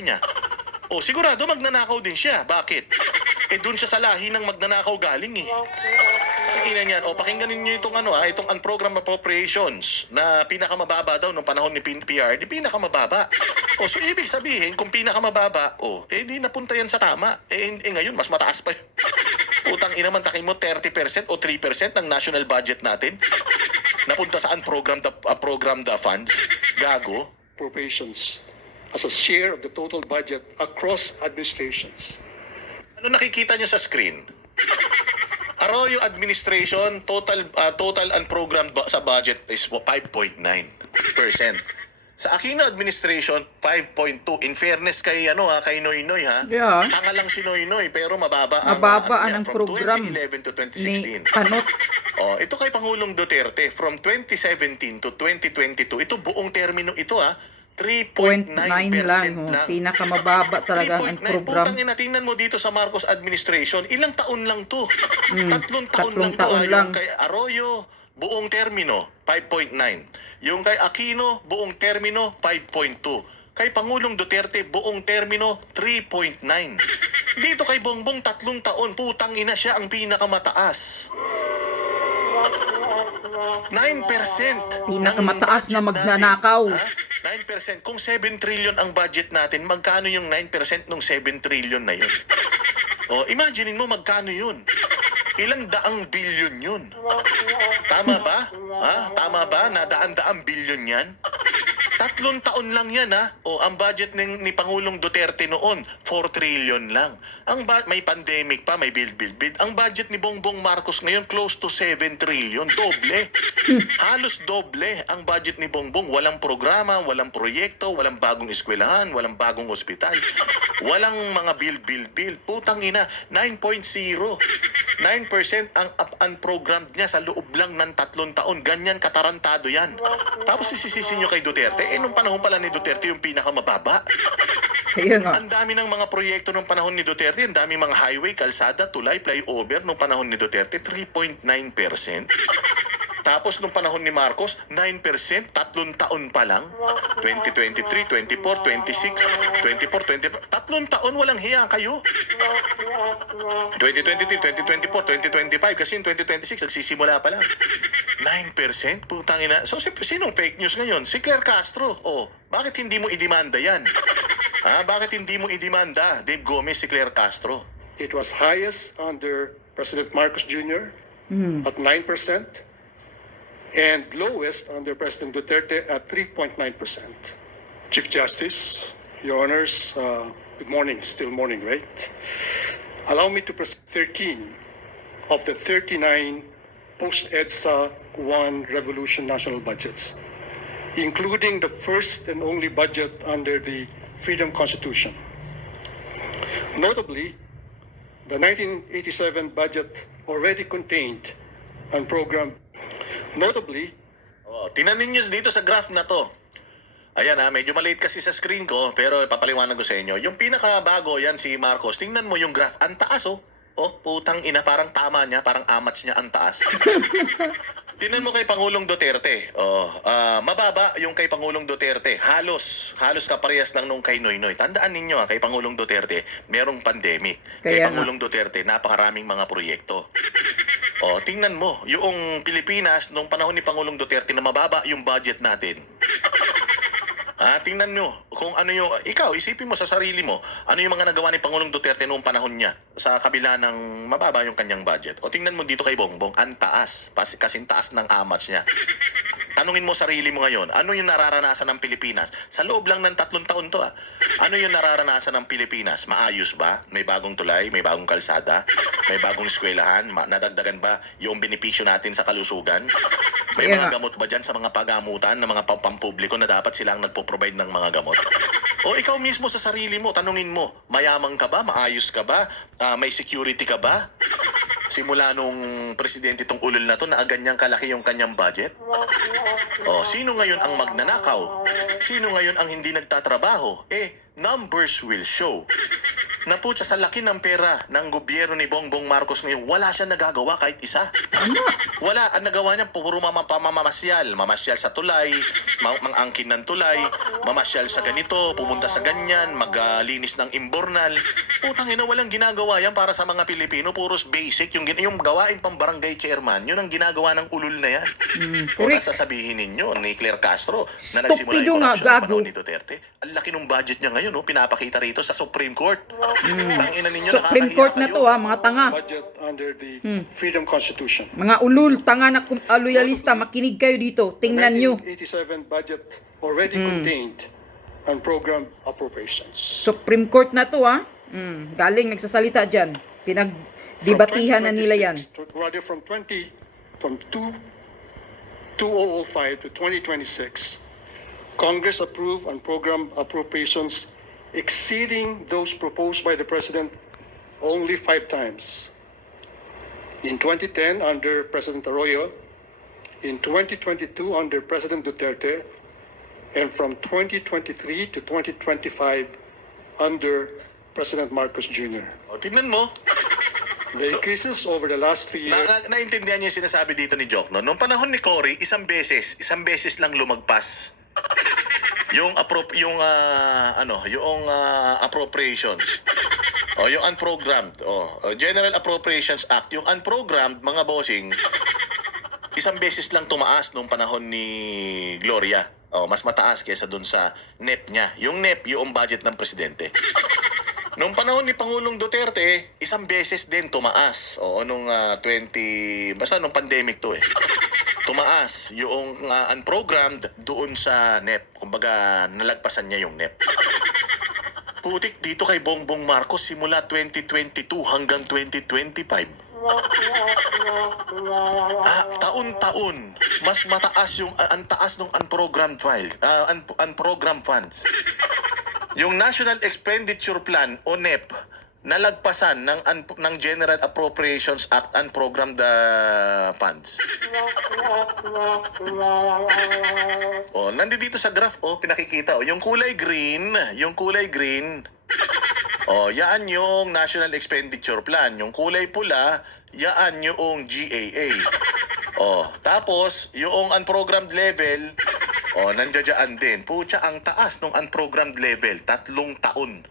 niya. O sigurado magnanakaw din siya. Bakit? Eh doon siya sa lahi ng magnanakaw galing eh. Pakinggan niyan. O pakinggan niyo itong itong unprogrammed appropriations na pinakamababa daw nung panahon ni PRD, pinakamababa. O so ibig sabihin kung pinakamababa, di napunta yan sa tama. Ngayon mas mataas pa yun. Utang ina man takin mo 30% o 3% ng national budget natin napunta sa unprogrammed funds. Gago. Appropriations as a share of the total budget across administrations. Ano nakikita nyo sa screen? Arroyo administration, total unprogrammed sa budget is 5.9%. Sa Aquino administration, 5.2. In fairness kay kay Noynoy ha. Yeah. Tanga lang si Noynoy pero mababa Mababa niya, ang from program 2011 to ni 2016. Panot. Ito kay Pangulong Duterte from 2017 to 2022. Ito buong termino ito 3.9% 0.9 lang. Pinakamababa talaga ang 3.9. program. Putang ina, tingnan mo dito sa Marcos administration, ilang taon lang to? Tatlong taon lang to. taon lang. Yung kay Arroyo, buong termino, 5.9. Yung kay Aquino, buong termino, 5.2. Kay Pangulong Duterte, buong termino, 3.9. Dito kay Bongbong, 3 taon, putang ina siya ang pinakamataas. 9%. Pinakamataas ng na budget magnanakaw. natin. 9%. Kung 7 trillion ang budget natin, magkano yung 9% ng 7 trillion na yun? Imaginein mo magkano yun? Ilang daang bilyon yun? Tama ba? Tama ba na daan-daang bilyon yan? 3 taon lang yan ang budget ni Pangulong Duterte noon, 4 trillion lang. May pandemic pa, may build. Ang budget ni Bongbong Marcos ngayon, close to 7 trillion. Doble. Halos doble ang budget ni Bongbong. Walang programa, walang proyekto, walang bagong eskwelahan, walang bagong ospital. Walang mga build. Putang ina, 9.0. 9% ang unprogrammed niya sa loob lang ng 3 taon. Ganyan katarantado yan. Tapos sisisisin nyo kay Duterte, nung panahon pala ni Duterte yung pinakamababa. Kaya nga. Ang dami ng mga proyekto nung panahon ni Duterte, ang dami mga highway, kalsada, tulay, flyover nung panahon ni Duterte, 3.9%. Tapos nung panahon ni Marcos, 9%, 3 taon pa lang. 2023, 24, 26, 24, 25. 3 taon walang hiya kayo. 2023, 2024, 2025, kasi yung 2026, nagsisimula pa lang. 9%? Putang ina. So, sinong fake news ngayon? Si Claire Castro. Bakit hindi mo idemanda yan? Bakit hindi mo idemanda, Dave Gomez, si Claire Castro? It was highest under President Marcos Jr. At 9% and lowest under President Duterte at 3.9%. Chief Justice, Your Honors, good morning. Still morning, right? Allow me to present 13 of the 39 post-EDSA 1 Revolution national budgets, including the first and only budget under the Freedom Constitution. Notably, the 1987 budget already contained and programmed. Notably, Tinanin nyo dito sa graph na to. Ayan medyo maliit kasi sa screen ko, pero papaliwanag ko sa inyo. Yung pinakabago yan si Marcos, tingnan mo yung graph, ang taas putang ina, parang tama niya, parang amats niya ang taas. Tingnan mo kay Pangulong Duterte. Mababa yung kay Pangulong Duterte. Halos kaparehas lang nung kay Noynoy. Tandaan ninyo kay Pangulong Duterte, merong pandemic. Kay Kaya Pangulong Duterte, napakaraming mga proyekto. Tingnan mo, yung Pilipinas, nung panahon ni Pangulong Duterte na mababa yung budget natin. Tingnan nyo, kung ano yung, ikaw, isipin mo sa sarili mo, ano yung mga nagawa ni Pangulong Duterte noong panahon niya sa kabila ng mababa yung kanyang budget. Tingnan mo dito kay Bongbong, ang taas, kasing taas ng amats niya. Tanungin mo sarili mo ngayon, ano yung nararanasan ng Pilipinas? Sa loob lang ng 3 taon to Ano yung nararanasan ng Pilipinas? Maayos ba? May bagong tulay? May bagong kalsada? May bagong eskwelahan? Nadagdagan ba yung benepisyo natin sa kalusugan? May mga gamot ba dyan sa mga pagamutan ng mga pampubliko na dapat silang nagpo-provide ng mga gamot? O ikaw mismo sa sarili mo, tanungin mo, mayamang ka ba? Maayos ka ba? May security ka ba? Simula nung presidente itong ulol na to na ganyang kalaki yung kanyang budget? Sino ngayon ang magnanakaw? Sino ngayon ang hindi nagtatrabaho? Numbers will show. na putya sa laki ng pera ng gobyerno ni Bongbong Marcos ngayon, wala siya nagagawa kahit isa. Wala. Ang nagawa niya, puro pamamasyal. Mamasyal sa tulay, mangangkin ng tulay, mamasyal sa ganito, pumunta sa ganyan, maglinis ng imbornal. Putang ina, walang ginagawa yan para sa mga Pilipino. Puros basic. Yung gawain pang barangay chairman, yun ang ginagawa ng ulul na yan. O correct. sasabihin ninyo ni Claire Castro na Stupido nagsimula yung nga, corruption ng gago. panahon ni Duterte. Ang laki ng budget niya ngayon, pinapakita rito sa Supreme Court. Tangina ninyo, Supreme nakakahiya Court na kayo. to mga tanga. Budget under the Freedom Constitution. Mga ulul, tanga na loyalista, makinig kayo dito. Tingnan nyo. 1987 budget already contained unprogrammed appropriations. Supreme Court na to galing nagsasalita dyan. Pinagdibatihan na nila yan. Rather from 2005 to 2026, Congress approved unprogrammed appropriations exceeding those proposed by the President only 5 times. In 2010, under President Arroyo, in 2022, under President Duterte, and from 2023 to 2025, under President Marcos Jr. O, tingnan mo. The increases over the last 3 years. Naintindihan niyo yung sinasabi dito ni Jokno. Noong panahon ni Cory, isang beses lang lumagpas. Yung appropriations. O yung unprogrammed. General Appropriations Act, yung unprogrammed mga bossing, isang beses lang tumaas nung panahon ni Gloria. Mas mataas kaysa dun sa NEP niya. Yung NEP, yung budget ng presidente. Nung panahon ni Pangulong Duterte, isang beses din tumaas. Nung basta nung pandemic to tumaas yung unprogrammed doon sa NEP. Kumbaga, nalagpasan niya yung NEP. Putik dito kay Bongbong Marcos simula 2022 hanggang 2025. Taon-taon, mas mataas ang taas ng unprogrammed unprogrammed funds. Yung National Expenditure Plan o NEP, nalagpasan ng General Appropriations Act unprogrammed funds. Nandito sa graph, pinakikita. Yung kulay green, yaan yung National Expenditure Plan. Yung kulay pula, yaan yung GAA. Tapos, yung unprogrammed level, nandiyan din. Pucha, ang taas ng unprogrammed level, 3 taon.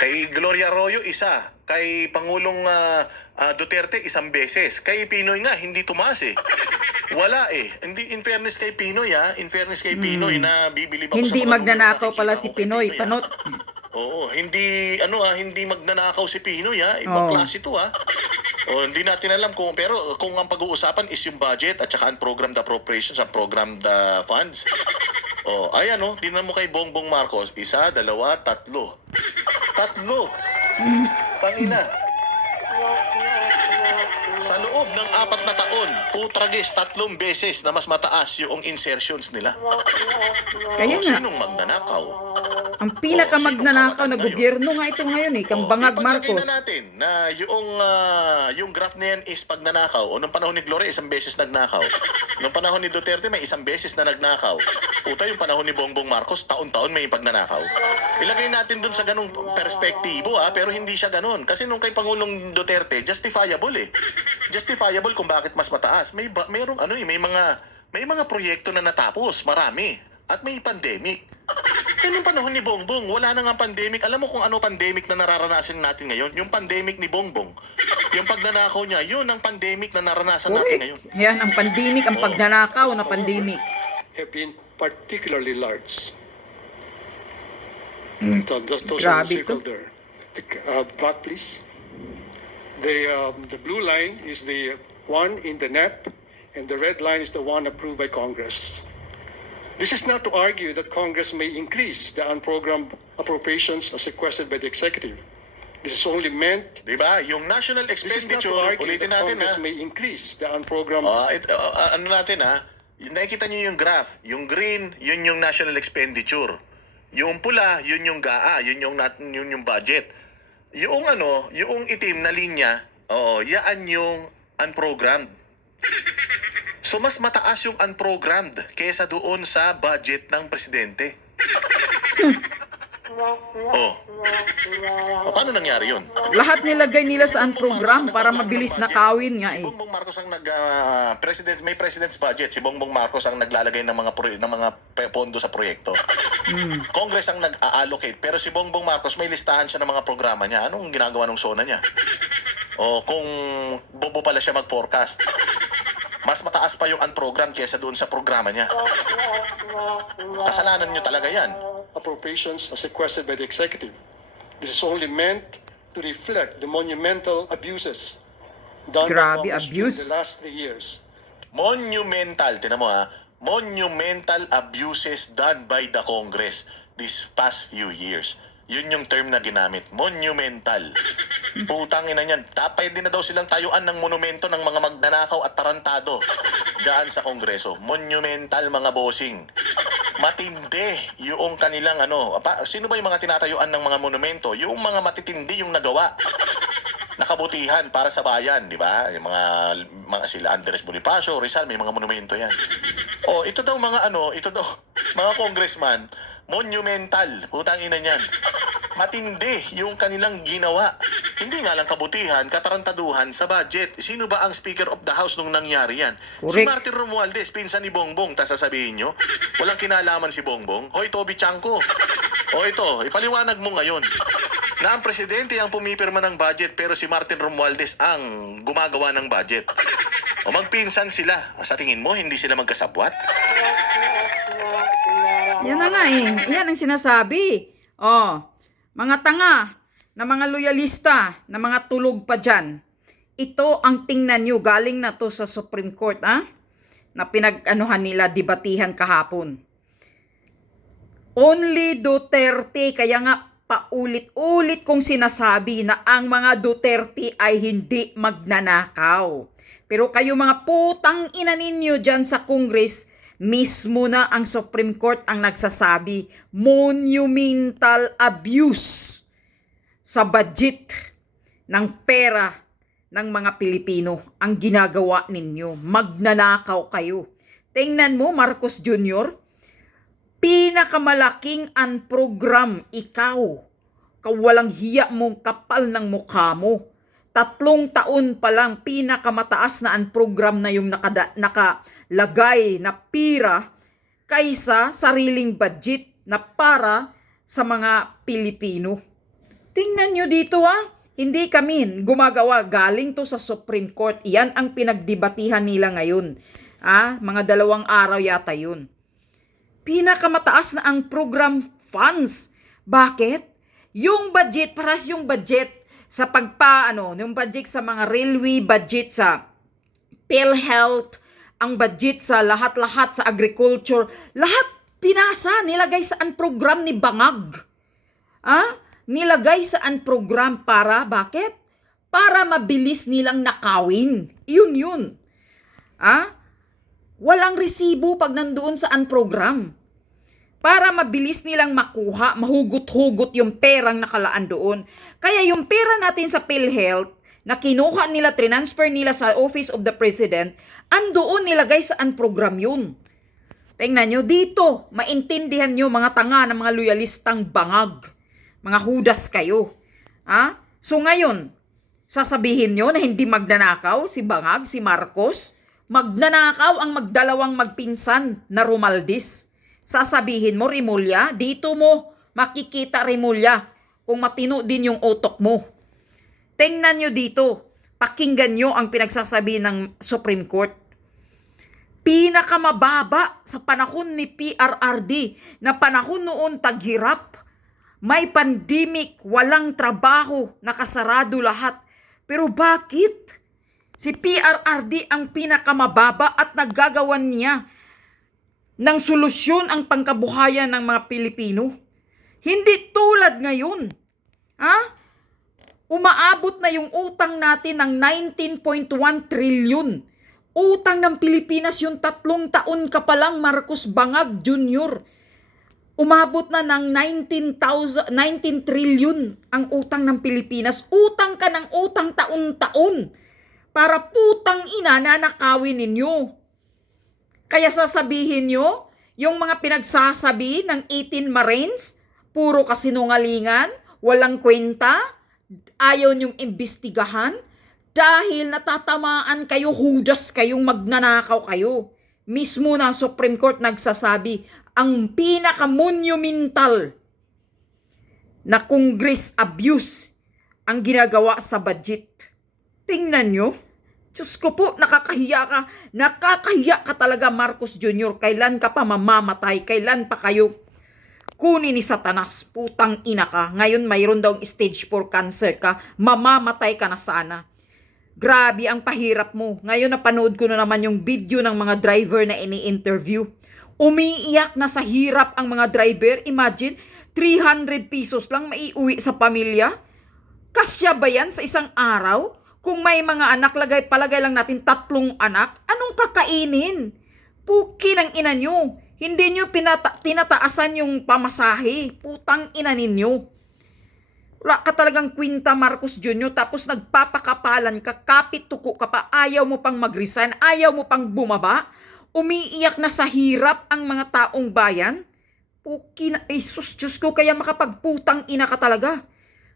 Kay Gloria Arroyo, isa. Kay Pangulong Duterte, isang beses. Kay Pinoy nga, hindi tumaas Wala Hindi, in fairness kay Pinoy Pinoy na bibilib ako Hindi sa mga magnanakaw nakikita pala ko si kay Pinoy. Panot. Oo, hindi magnanakaw si Pinoy Ibang klase to hindi natin alam pero kung ang pag-uusapan is yung budget at saka unprogrammed appropriations, unprogrammed funds. Ayan tingnan mo kay Bongbong Marcos, 1, 2, 3. 3. Tangina. Sa loob ng 4 na taon, putragis 3 beses na mas mataas yung insertions nila. Kaya nga, Sinong magnanakaw? ang pinakamagnanakaw na gobyerno nga ito ngayon kang Bangag Ipaglagay Marcos. na natin na yung graph na yan is pagnanakaw. Nung panahon ni Gloria, isang beses nagnakaw. Nung panahon ni Duterte, may isang beses na nagnakaw. Puta, yung panahon ni Bongbong Marcos, taon-taon may pagnanakaw. Ilagay natin dun sa ganung perspektibo pero hindi siya ganun. Kasi nung kay Pangulong Duterte, justifiable Justifiable kung bakit mas mataas. May mga proyekto na natapos, marami. At may pandemic. Nung panahon ni Bongbong, wala na nga pandemic. Alam mo kung ano pandemic na nararanasan natin ngayon? Yung pandemic ni Bongbong. Yung pagnanakaw niya, yun ang pandemic na naranasan natin ngayon. Yan, ang pandemic, ang pagnanakaw na pandemic. Have been particularly large. Those are Grabe circled there. Back, please. The blue line is the one in the NEP, and the red line is the one approved by Congress. This is not to argue that Congress may increase the unprogrammed appropriations as requested by the executive. This is only meant. Diba? Yung national This is not expenditure, to argue ulitin that natin Congress may increase the unprogrammed. Nakikita nyo yung graph. Yung green, yun yung national expenditure. Yung pula, yun yung GAA, yun yung budget. Yung itim na linya, yaan yung unprogrammed. So mas mataas yung unprogrammed kaysa doon sa budget ng presidente. Oh. Paano nangyari yun? Lahat nilagay nila sa program para mabilis nakawin nga Si eh. Bongbong Marcos ang may president's budget. Si Bongbong Marcos ang naglalagay ng mga pondo sa proyekto. Congress ang nag-allocate. Pero si Bongbong Marcos may listahan siya ng mga programa niya. Anong ginagawa ng SONA niya? O kung bobo pala siya mag-forecast. Mas mataas pa yung unprogram kaysa doon sa programa niya. Kasalanan niyo talaga yan. Appropriations as requested by the executive. This is only meant to reflect the monumental abuses done Grabe, by Congress abuse. during the last 3 years. Monumental, tinan mo ha, monumental abuses done by the Congress these past few years. Yun yung term na ginamit, monumental. Putang ina niyan, tapay din na daw silang tayuan ng monumento ng mga magnanakaw at tarantado daan sa Kongreso. Monumental mga bossing. Matindi yung kanilang sino ba yung mga tinatayuan ng mga monumento? Yung mga matitindi yung nagawa. Nakabutihan para sa bayan, di ba? Yung mga sila Andres Bonifacio, Rizal, may mga monumento yan. Oh, ito daw mga congressman, monumental, putang ina niyan. Matindi yung kanilang ginawa. Hindi nga lang kabutihan, katarantaduhan sa budget. Sino ba ang Speaker of the House nung nangyari yan? Si Correct. Martin Romualdez, pinsan ni Bongbong. Tas sasabihin nyo, walang kinalaman si Bongbong. Hoy, Toby Chanko. O ito, ipaliwanag mo ngayon na ang presidente ang pumipirma ng budget pero si Martin Romualdez ang gumagawa ng budget. O magpinsan sila. Sa tingin mo, hindi sila magkasabwat? Yan na nga eh. Yan ang sinasabi. Oh, mga tanga na mga loyalista na mga tulog pa dyan. Ito ang tingnan nyo. Galing na to sa Supreme Court, na pinag-anuhan nila, debatihan kahapon. Only Duterte, kaya nga paulit-ulit kong sinasabi na ang mga Duterte ay hindi magnanakaw. Pero kayo mga putang ina ninyo dyan sa Congress, mismo na ang Supreme Court ang nagsasabi, monumental abuse sa budget ng pera ng mga Pilipino ang ginagawa ninyo. Magnanakaw kayo. Tingnan mo, Marcos Jr., pinakamalaking unprogram ikaw. Kawalang hiya mong kapal ng mukha mo. 3 taon pa lang pinakamataas na unprogram na yung nakalagay na pira kaysa sariling budget na para sa mga Pilipino. Tingnan nyo dito hindi kami gumagawa, galing to sa Supreme Court. Yan ang pinagdebatihan nila ngayon. Mga 2 araw yata yun. Pinakamataas na ang program funds. Bakit? Yung budget, paras yung budget sa yung budget sa mga railway, budget sa PhilHealth, ang budget sa lahat-lahat sa agriculture, lahat pinasa, nilagay sa program ni Bangag. Nilagay sa program para, bakit? Para mabilis nilang nakawin. Yun. Walang resibo pag nandoon sa program. Para mabilis nilang makuha, mahugot-hugot yung perang nakalaan doon. Kaya yung pera natin sa PhilHealth, na kinuha nila, transfer nila sa Office of the President, andoon nilagay sa program yun. Tingnan nyo, dito, maintindihan nyo mga tanga ng mga loyalistang Bangag. Mga hudas kayo. So ngayon, sasabihin nyo na hindi magnanakaw si Bangag, si Marcos? Magnanakaw ang magdalawang magpinsan na Romualdez. Sasabihin mo, Rimulya, dito mo makikita, Rimulya, kung matino din yung utok mo. Tingnan nyo dito, pakinggan nyo ang pinagsasabi ng Supreme Court. Pinakamababa sa panahon ni PRRD, na panahon noon taghirap, may pandemic, walang trabaho, nakasarado lahat. Pero bakit? Si PRRD ang pinakamababa at naggagawan niya ng solusyon ang pangkabuhayan ng mga Pilipino. Hindi tulad ngayon. Umaabot na yung utang natin ng 19.1 trilyon. Utang ng Pilipinas yung 3 taon ka pa lang, Marcos Bangag Jr. Umabot na ng 19 trilyon ang utang ng Pilipinas. Utang ka ng utang taon-taon para putang ina na nakawin ninyo. Kaya sasabihin nyo, yung mga pinagsasabi ng 18 Marines, Puro kasinungalingan, walang kwenta, ayaw niyong imbestigahan, dahil natatamaan kayo, hudas kayong magnanakaw kayo. Mismo ng Supreme Court nagsasabi, ang pinaka-monumental na Congress abuse ang ginagawa sa budget. Tingnan nyo. Diyos ko po, nakakahiya ka. Nakakahiya ka talaga, Marcos Jr. Kailan ka pa mamamatay? Kailan pa kayo kunin ni Satanas? Putang ina ka. Ngayon mayroon daw stage 4 cancer ka. Mamamatay ka na sana. Grabe ang pahirap mo. Ngayon napanood ko na naman yung video ng mga driver na ini-interview. Umiiyak na sa hirap ang mga driver. Imagine, 300 pesos lang maiuwi sa pamilya. Kasya ba yan sa isang araw? Kung may mga anak, palagay lang natin 3 anak, anong kakainin? Puki ng ina nyo. Hindi nyo tinataasan yung pamasahe. Putang ina ninyo. Wala ka talagang kwinta, Marcos Jr. Tapos nagpapakapalan ka, kapit tuko ka pa, ayaw mo pang mag-resign, ayaw mo pang bumaba. Umiiyak na sa hirap ang mga taong bayan. Puki na, Jesus, Diyos ko, kaya makapagputang ina ka talaga.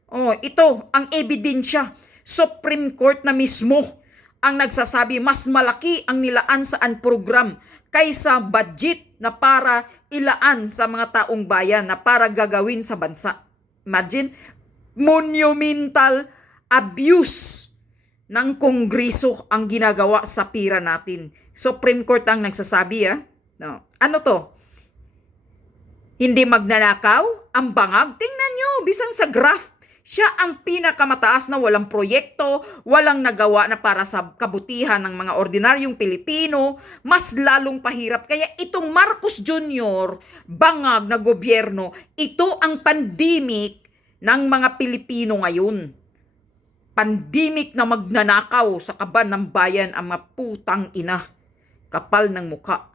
Oh, ito, ang ebidensya. Supreme Court na mismo ang nagsasabi mas malaki ang nilaan sa program kaysa budget na para ilaan sa mga taong bayan na para gagawin sa bansa. Imagine, monumental abuse ng Kongreso ang ginagawa sa pira natin. Supreme Court ang nagsasabi, No. Ano to? Hindi magnanakaw? Ang bangag? Tingnan nyo, bisan sa graph. Siya ang pinakamataas na walang proyekto, walang nagawa na para sa kabutihan ng mga ordinaryong Pilipino, mas lalong pahirap. Kaya itong Marcos Jr., bangag na gobyerno, ito ang pandemic ng mga Pilipino ngayon. Pandemic na magnanakaw sa kaban ng bayan ang mga putang ina. Kapal ng muka.